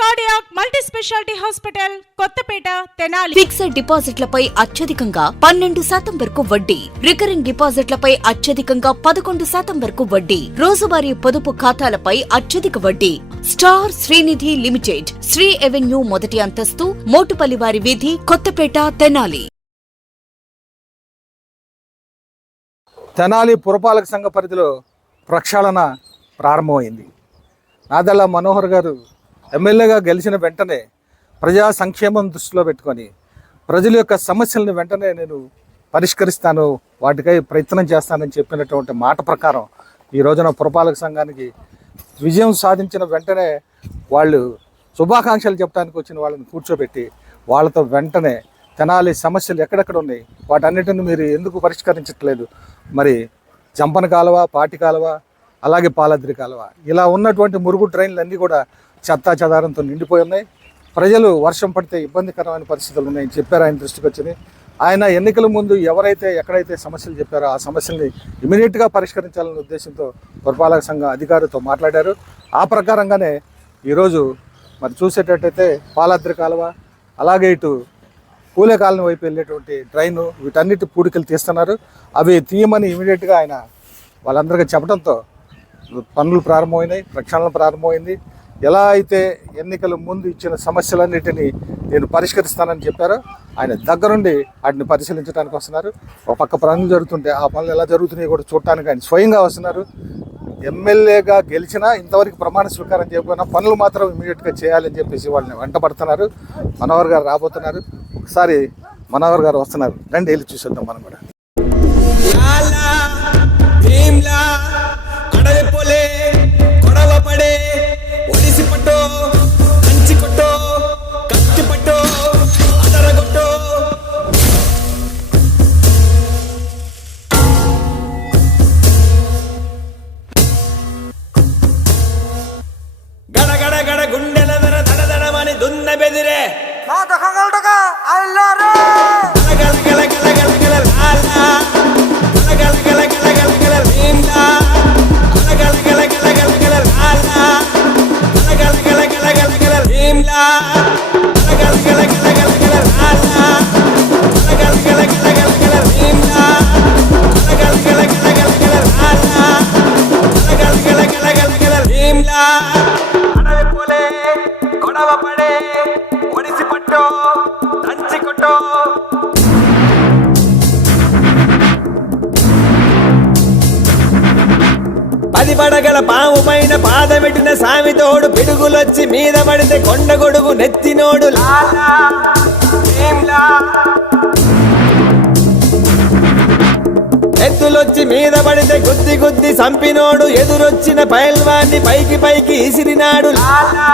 Cardiac multi speciality hospital Kothapeta Tenali. Fixed డిపాజిట్లపై అత్యధికంగా పన్నెండు శాతం వరకు వడ్డీ. రికరింగ్ డిపాజిట్లపై అత్యధికంగా పదకొండు శాతం వరకు వడ్డీ. రోజువారీ పొదుపు ఖాతాలపై అత్యధిక వడ్డీ. Star Srinidhi Limited Sri Avenue మొదటి అంతస్తు మోటుపల్లివారి వీధి కొత్తపేట తెనాలి. తెనాలి పురపాలక సంఘ పరిధిలో ప్రక్షాళన ప్రారంభమైంది. నాదెల్ల మనోహర్ గారు ఎమ్మెల్యేగా గెలిచిన వెంటనే ప్రజా సంక్షేమం దృష్టిలో పెట్టుకొని ప్రజల యొక్క సమస్యలను వెంటనే నేను పరిష్కరిస్తాను వాటికై ప్రయత్నం చేస్తానని చెప్పినటువంటి మాట ప్రకారం ఈ రోజున పురపాలక సంఘానికి విజయం సాధించిన వెంటనే వాళ్ళు శుభాకాంక్షలు చెప్పడానికి వచ్చిన వాళ్ళని కూర్చోబెట్టి వాళ్ళతో వెంటనే తెనాలి సమస్యలు ఎక్కడెక్కడ ఉన్నాయి వాటన్నిటిని మీరు ఎందుకు పరిష్కరించట్లేదు? మరి జంపన కాలువ పాటి కాలువ అలాగే పాలద్రి కాలువ ఇలా ఉన్నటువంటి మురుగు ట్రైన్లు అన్నీ కూడా చెత్తా చెదారంతో నిండిపోయి ఉన్నాయి. ప్రజలు వర్షం పడితే ఇబ్బందికరమైన పరిస్థితులు ఉన్నాయని చెప్పారు ఆయన దృష్టికి వచ్చింది. ఆయన ఎన్నికల ముందు ఎవరైతే ఎక్కడైతే సమస్యలు చెప్పారో ఆ సమస్యల్ని ఇమీడియట్గా పరిష్కరించాలనే ఉద్దేశంతో పురపాలక సంఘం అధికారితో మాట్లాడారు. ఆ ప్రకారంగానే ఈరోజు మరి చూసేటట్టయితే పాలాద్రి కాలువ అలాగే ఇటు పూలే కాలనీ వైపు వెళ్ళేటువంటి ట్రైన్ వీటన్నిటి పూడికలు తీస్తున్నారు. అవి తీయమని ఇమీడియట్గా ఆయన వాళ్ళందరికీ చెప్పడంతో పనులు ప్రారంభమైనాయి ప్రక్షాళన ప్రారంభమైంది. ఎలా అయితే ఎన్నికల ముందు ఇచ్చిన సమస్యలన్నిటినీ నేను పరిష్కరిస్తానని చెప్పారో ఆయన దగ్గరుండి వాటిని పరిశీలించడానికి వస్తున్నారు. ఒక పక్క పనులు జరుగుతుంటే ఆ పనులు ఎలా జరుగుతున్నాయో కూడా చూడటానికి ఆయన స్వయంగా వస్తున్నారు. ఎమ్మెల్యేగా గెలిచినా ఇంతవరకు ప్రమాణ స్వీకారం చేయకపోయినా పనులు మాత్రం ఇమీడియట్గా చేయాలని చెప్పేసి వాళ్ళని వెంటబడుతున్నారు. మనోహర్ గారు రాబోతున్నారు. ఒకసారి మనోహర్ గారు వస్తున్నారు. రండి వెళ్ళి చూసేద్దాం మనం కూడా. అడవి పొలే పడే పడగల పాము పైన పాదమెట్టిన సామితోడు పిడుగులొచ్చి మీద పడితే కొండ గొడుగు నెత్తినోడు లాలా భీమ్లా. మీద పడితే గుద్ది గుద్ది సంపినోడు ఎదురొచ్చిన పైల్వాన్ని పైకి పైకి ఇసిరినాడు లాలా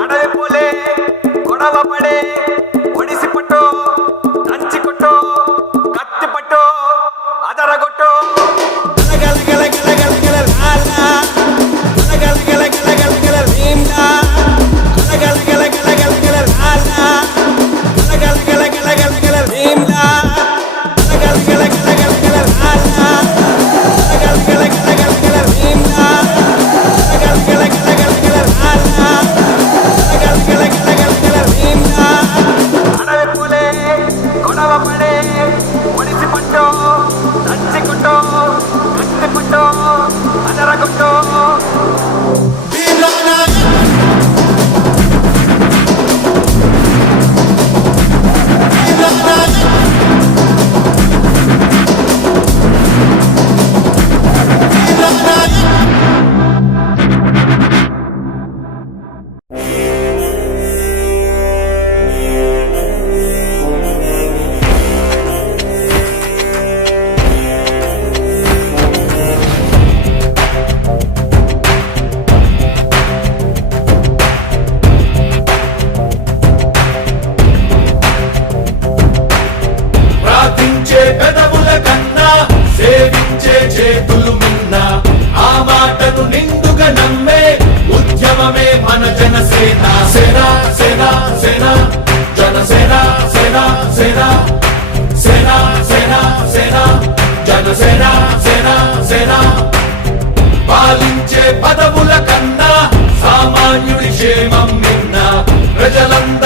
అడవి పోలే గొడవ పడే జనసేన. సేన సేన సేన. జనసేన సేన సేన. సేన సేన సేన. జనసేన సేన సేన. పాలించే పదవుల కన్నా సామాన్యుడి క్షేమం నిన్న ప్రజలందరి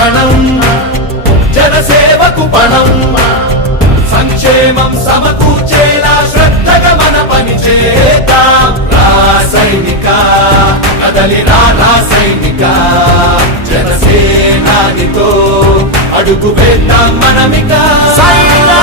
కణం జనసేవకు పణం సంక్షేమం సమకూర్చేలా శ్రద్ధగా మన పని చేద్దాం రాసైనిక కదలి రాసైనిక జనసేనానితో అడుగు వేద్దాం మనమిక సైనా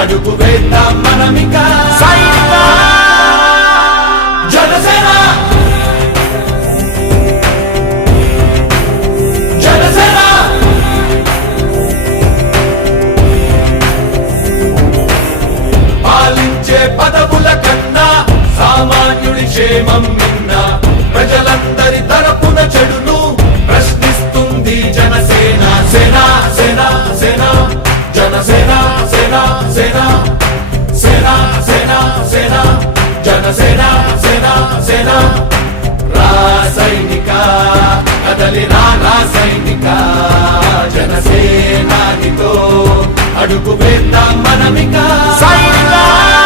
అడుగు వేద్దాం మనమిక. సైనికా సేనా సేనా సేనా. రాసైనిక కదలి రాసైనిక జనసేనానితో అడుగు వేద్దాం మనమిక. సైనికా!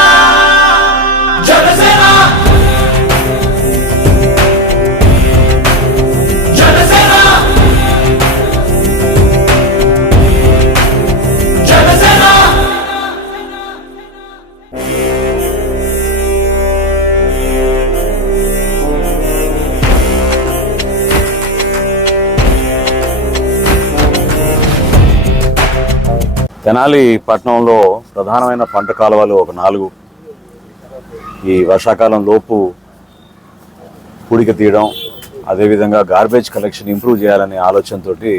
తెనాలి పట్టణంలో ప్రధానమైన పంట కాలువలు ఒక నాలుగు. ఈ వర్షాకాలం లోపు పూడిక తీయడం అదేవిధంగా గార్బేజ్ కలెక్షన్ ఇంప్రూవ్ చేయాలనే ఆలోచనతోటి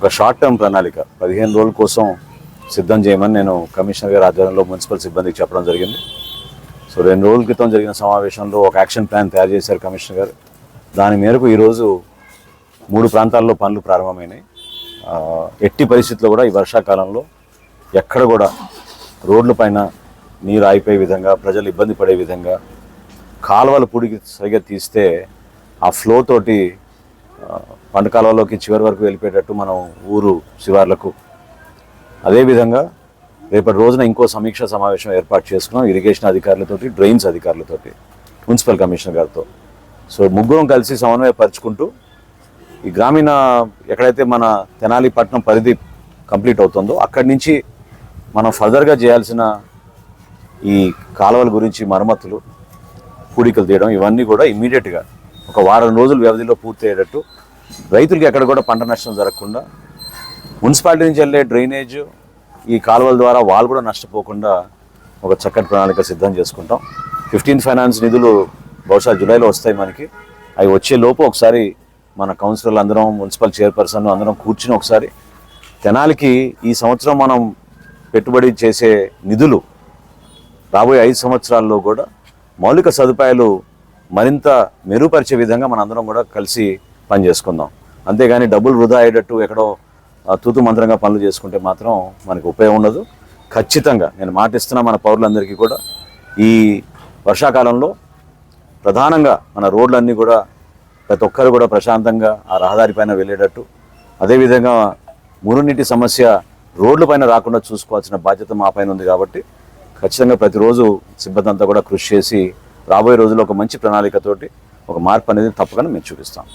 ఒక షార్ట్ టర్మ్ ప్రణాళిక. పదిహేను రోజుల కోసం సిద్ధం చేయమని నేను కమిషనర్ గారి ఆధ్వర్యంలో మున్సిపల్ సిబ్బందికి చెప్పడం జరిగింది. సో రెండు రోజుల క్రితం జరిగిన సమావేశంలో ఒక యాక్షన్ ప్లాన్ తయారు చేశారు కమిషనర్ గారు. దాని మేరకు ఈరోజు మూడు ప్రాంతాల్లో పనులు ప్రారంభమైనాయి. ఎట్టి పరిస్థితుల్లో కూడా ఈ వర్షాకాలంలో ఎక్కడ కూడా రోడ్ల పైన నీరు ఆగిపోయే విధంగా ప్రజలు ఇబ్బంది పడే విధంగా కాలువల పుడికి సరిగా తీస్తే ఆ ఫ్లో తోటి పంట కాలువలోకి చివరి వరకు వెళ్ళిపోయేటట్టు మనం ఊరు శివార్లకు అదేవిధంగా రేపటి రోజున ఇంకో సమీక్ష సమావేశం ఏర్పాటు చేసుకున్నాం ఇరిగేషన్ అధికారులతోటి డ్రైన్స్ అధికారులతోటి మున్సిపల్ కమిషనర్ గారితో. సో ముగ్గురం కలిసి సమన్వయపరుచుకుంటూ ఈ గ్రామీణ ఎక్కడైతే మన తెనాలి పట్నం పరిధి కంప్లీట్ అవుతుందో అక్కడి నుంచి మనం ఫర్దర్గా చేయాల్సిన ఈ కాలువల గురించి మరమ్మతులు పూడికలు తీయడం ఇవన్నీ కూడా ఇమీడియట్గా ఒక వారం రోజుల వ్యవధిలో పూర్తి అయ్యేటట్టు రైతులకి ఎక్కడ కూడా పంట నష్టం జరగకుండా మున్సిపాలిటీ నుంచి వెళ్ళే డ్రైనేజ్ ఈ కాలువల ద్వారా వాళ్ళు కూడా నష్టపోకుండా ఒక చక్కటి ప్రణాళిక సిద్ధం చేసుకుంటాం. ఫిఫ్టీన్ ఫైనాన్స్ నిధులు బహుశా జూలైలో వస్తాయి మనకి. అవి వచ్చే లోపు ఒకసారి మన కౌన్సిలర్లు అందరం మున్సిపల్ చైర్పర్సన్ అందరం కూర్చుని ఒకసారి తెనాలికి ఈ సంవత్సరం మనం పెట్టుబడి చేసే నిధులు రాబోయే ఐదు సంవత్సరాల్లో కూడా మౌలిక సదుపాయాలు మరింత మెరుగుపరిచే విధంగా మనందరం కూడా కలిసి పనిచేసుకుందాం. అంతేగాని డబ్బులు వృధా అయ్యేటట్టు ఎక్కడో తూతు మంత్రంగా పనులు చేసుకుంటే మాత్రం మనకు ఉపయోగం ఉండదు. ఖచ్చితంగా నేను మాటిస్తున్నా మన పౌరులందరికీ కూడా ఈ వర్షాకాలంలో ప్రధానంగా మన రోడ్లన్నీ కూడా ప్రతి ఒక్కరు కూడా ప్రశాంతంగా ఆ రహదారి పైన వెళ్ళేటట్టు. అదేవిధంగా మురుగునీటి సమస్య రోడ్ల పైన రాకుండా చూసుకోవాల్సిన బాధ్యత మా పైన ఉంది కాబట్టి ఖచ్చితంగా ప్రతిరోజు సిబ్బంది అంతా కూడా కృషి చేసి రాబోయే రోజుల్లో ఒక మంచి ప్రణాళికతోటి ఒక మార్పు అనేది తప్పకుండా మేము చూపిస్తాం.